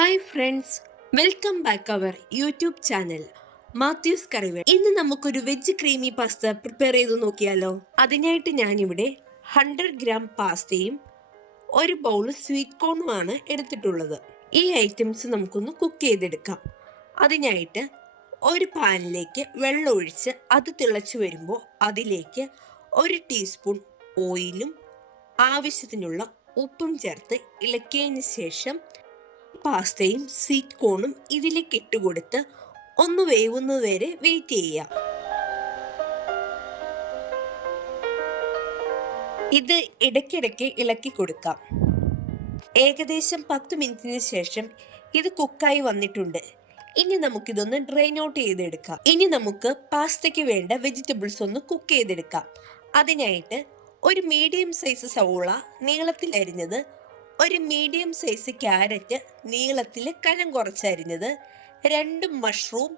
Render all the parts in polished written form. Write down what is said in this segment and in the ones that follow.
Hi friends, welcome back our YouTube channel Mathews Karivel. ഇന്ന് നമുക്കൊരു veg creamy pasta prepare ചെയ്ത് നോക്കിയാലോ. അതിനായിട്ട് ഞാനിവിടെ 100 ഗ്രാം പാസ്തയും ഒരു ബൗൾ സ്വീറ്റ് കോണുമാണ് എടുത്തിട്ടുള്ളത്. ഈ ഐറ്റംസ് നമുക്കൊന്ന് കുക്ക് ചെയ്തെടുക്കാം. അതിനായിട്ട് ഒരു പാനിലേക്ക് വെള്ളം ഒഴിച്ച് അത് തിളച്ചു വരുമ്പോൾ അതിലേക്ക് 1 ടീസ്പൂൺ ഓയിലും ആവശ്യത്തിനുള്ള ഉപ്പും ചേർത്ത് ഇളക്കിയതിന് ശേഷം പാസ്തയും സ്വീറ്റ് കോണും ഇതിലേക്ക് ഇട്ടുകൊടുത്ത് ഒന്ന് വേവുന്നത് വരെ വെയിറ്റ് ചെയ്യാം. ഇത് ഇടയ്ക്കിടയ്ക്ക് ഇളക്കി കൊടുക്കാം. ഏകദേശം 10 മിനിറ്റിന് ശേഷം ഇത് കുക്കായി വന്നിട്ടുണ്ട്. ഇനി നമുക്കിതൊന്ന് ഡ്രെയിൻ ഔട്ട് ചെയ്തെടുക്കാം. ഇനി നമുക്ക് പാസ്തയ്ക്ക് വേണ്ട വെജിറ്റബിൾസ് ഒന്ന് കുക്ക് ചെയ്തെടുക്കാം. അതിനായിട്ട് ഒരു മീഡിയം സൈസ് സവോള നീളത്തിൽ അരിഞ്ഞത്, ഒരു മീഡിയം സൈസ് ക്യാരറ്റ് നീളത്തിൽ കനം കുറച്ചരിഞ്ഞത്, 2 മഷ്റൂം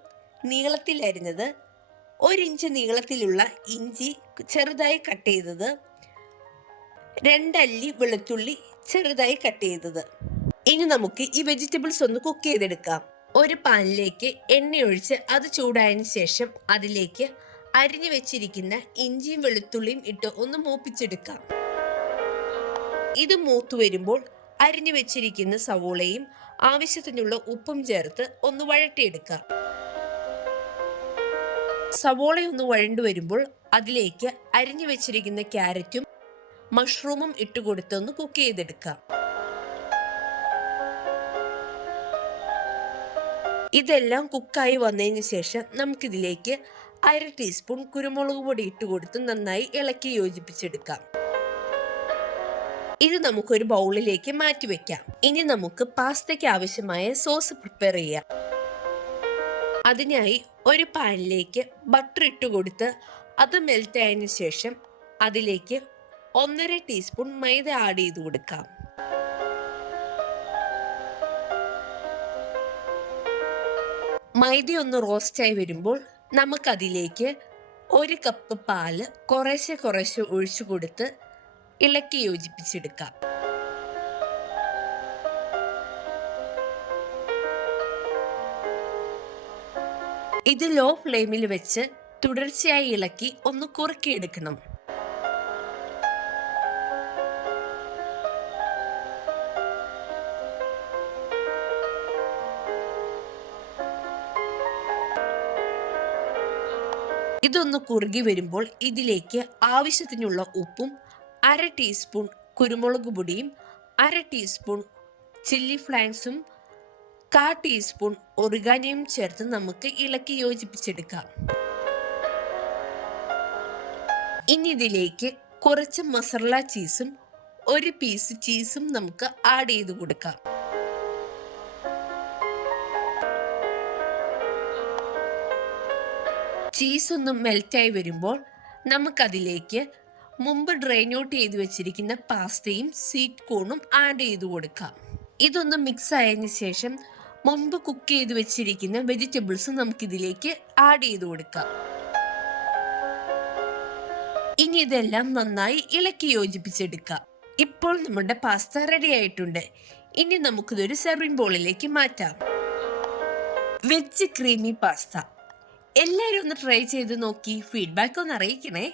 നീളത്തിൽ അരിഞ്ഞത്, 1 ഇഞ്ച് നീളത്തിലുള്ള ഇഞ്ചി ചെറുതായി കട്ട് ചെയ്തത്, 2 അല്ലി വെളുത്തുള്ളി ചെറുതായി കട്ട് ചെയ്തത്. ഇനി നമുക്ക് ഈ വെജിറ്റബിൾസ് ഒന്ന് കുക്ക് ചെയ്തെടുക്കാം. ഒരു പാനിലേക്ക് എണ്ണ ഒഴിച്ച് അത് ചൂടായതിനു ശേഷം അതിലേക്ക് അരിഞ്ഞു വെച്ചിരിക്കുന്ന ഇഞ്ചിയും വെളുത്തുള്ളിയും ഇട്ട് ഒന്ന് മൂപ്പിച്ചെടുക്കാം. ഇത് മൂത്തു വരുമ്പോൾ അരിഞ്ഞു വെച്ചിരിക്കുന്ന സവോളയും ആവശ്യത്തിനുള്ള ഉപ്പും ചേർത്ത് ഒന്ന് വഴറ്റിയെടുക്കാം. സവോളയൊന്ന് വഴണ്ടു വരുമ്പോൾ അതിലേക്ക് അരിഞ്ഞു വെച്ചിരിക്കുന്ന ക്യാരറ്റും മഷ്റൂമും ഇട്ടുകൊടുത്ത് ഒന്ന് കുക്ക് ചെയ്തെടുക്കാം. ഇതെല്ലാം കുക്കായി വന്നതിന് ശേഷം നമുക്കിതിലേക്ക് 1/2 ടീസ്പൂൺ കുരുമുളക് പൊടി ഇട്ടുകൊടുത്ത് നന്നായി ഇളക്കി യോജിപ്പിച്ചെടുക്കാം. ഇത് നമുക്കൊരു ബൗളിലേക്ക് മാറ്റി വെക്കാം. ഇനി നമുക്ക് പാസ്തയ്ക്ക് ആവശ്യമായ സോസ് പ്രിപ്പയർ ചെയ്യാം. അതിനായി ഒരു പാനിലേക്ക് ബട്ടർ ഇട്ടുകൊടുത്ത് അത് മെൽറ്റ് ആയതിനു ശേഷം അതിലേക്ക് 1.5 ടീസ്പൂൺ മൈദ ആഡ് ചെയ്ത് കൊടുക്കാം. മൈദ ഒന്ന് റോസ്റ്റായി വരുമ്പോൾ നമുക്കതിലേക്ക് 1 കപ്പ് പാല് കുറേശ്ശെ ഒഴിച്ചു കൊടുത്ത് ഇളക്കി യോജിപ്പിച്ചെടുക്കാം. ഇത് ലോ ഫ്ലെയിമിൽ വെച്ച് തുടർച്ചയായി ഇളക്കി ഒന്ന് കുറുക്കിയെടുക്കണം. ഇതൊന്ന് കുറുകി വരുമ്പോൾ ഇതിലേക്ക് ആവശ്യത്തിനുള്ള ഉപ്പും 1/2 ടീസ്പൂൺ കുരുമുളക് പൊടിയും 1/2 ടീസ്പൂൺ ചില്ലി ഫ്ലേക്സും 1/4 ടീസ്പൂൺ ഒറിഗാനോയും ചേർത്ത് നമുക്ക് ഇളക്കി യോജിപ്പിച്ചെടുക്കാം. ഇനി ഇതിലേക്ക് കുറച്ച് മസാല ചീസും 1 പീസ് ചീസും നമുക്ക് ആഡ് ചെയ്ത് കൊടുക്കാം. ചീസ് ഒന്ന് മെൽറ്റായി വരുമ്പോൾ നമുക്കതിലേക്ക് മുമ്പ് ഡ്രെയിൻ ഔട്ട് ചെയ്ത് വെച്ചിരിക്കുന്ന പാസ്തയും സ്വീറ്റ് കോണും ആഡ് ചെയ്ത് കൊടുക്കാം. ഇതൊന്ന് മിക്സ് ആയതിനു ശേഷം മുമ്പ് കുക്ക് ചെയ്ത് വെച്ചിരിക്കുന്ന വെജിറ്റബിൾസ് നമുക്കിതിലേക്ക് ആഡ് ചെയ്ത് കൊടുക്കാം. ഇനി ഇതെല്ലാം നന്നായി ഇളക്കി യോജിപ്പിച്ചെടുക്കാം. ഇപ്പോൾ നമ്മുടെ പാസ്ത റെഡി ആയിട്ടുണ്ട്. ഇനി നമുക്കിതൊരു സെർവിംഗ് ബോളിലേക്ക് മാറ്റാം. വെജ് ക്രീമി പാസ്ത എല്ലാവരും ഒന്ന് ട്രൈ ചെയ്ത് നോക്കി ഫീഡ്ബാക്ക് ഒന്ന് അറിയിക്കണേ.